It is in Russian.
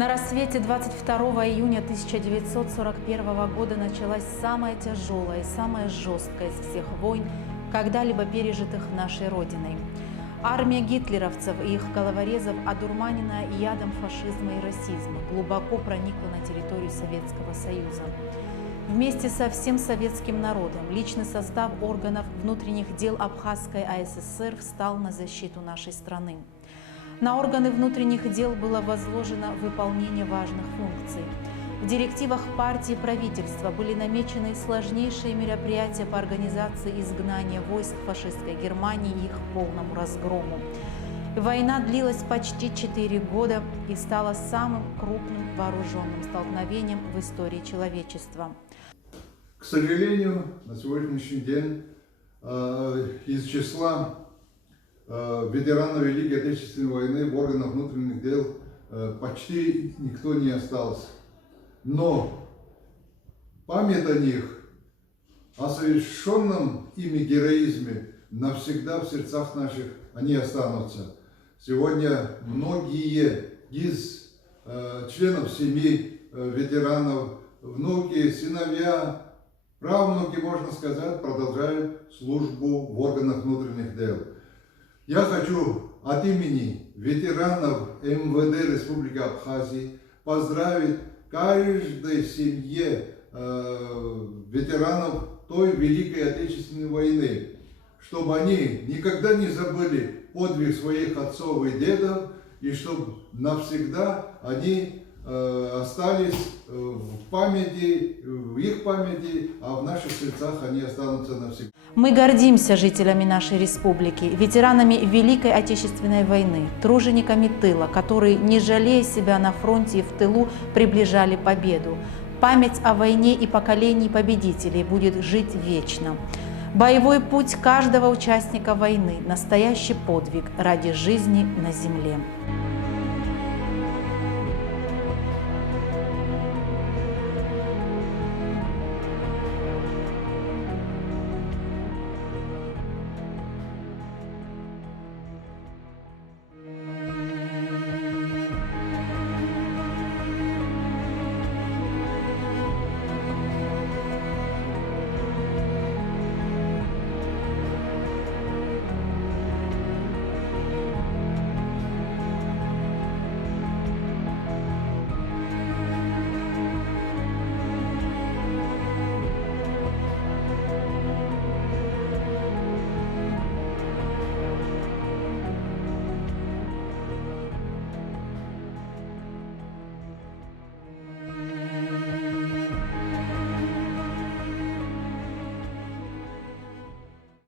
На рассвете 22 июня 1941 года началась самая тяжелая и самая жесткая из всех войн, когда-либо пережитых нашей Родиной. Армия гитлеровцев и их головорезов, одурманенная ядом фашизма и расизма, глубоко проникла на территорию Советского Союза. Вместе со всем советским народом личный состав органов внутренних дел Абхазской АССР встал на защиту нашей страны. На органы внутренних дел было возложено выполнение важных функций. В директивах партии и правительства были намечены сложнейшие мероприятия по организации изгнания войск фашистской Германии и их полному разгрому. Война длилась почти 4 года и стала самым крупным вооруженным столкновением в истории человечества. К сожалению, на сегодняшний день из числа ветеранов Великой Отечественной войны в органах внутренних дел почти никто не остался. Но память о них, о совершенном ими героизме навсегда в сердцах наших они останутся. Сегодня многие из членов семьи ветеранов, внуки, сыновья, правнуки, можно сказать, продолжают службу в органах внутренних дел. Я хочу от имени ветеранов МВД Республики Абхазия поздравить каждой семье ветеранов той Великой Отечественной войны, чтобы они никогда не забыли подвиг своих отцов и дедов, и чтобы навсегда они остались в памяти, в их памяти, а в наших сердцах они останутся навсегда. Мы гордимся жителями нашей республики, ветеранами Великой Отечественной войны, тружениками тыла, которые, не жалея себя на фронте и в тылу, приближали победу. Память о войне и поколении победителей будет жить вечно. Боевой путь каждого участника войны – настоящий подвиг ради жизни на земле.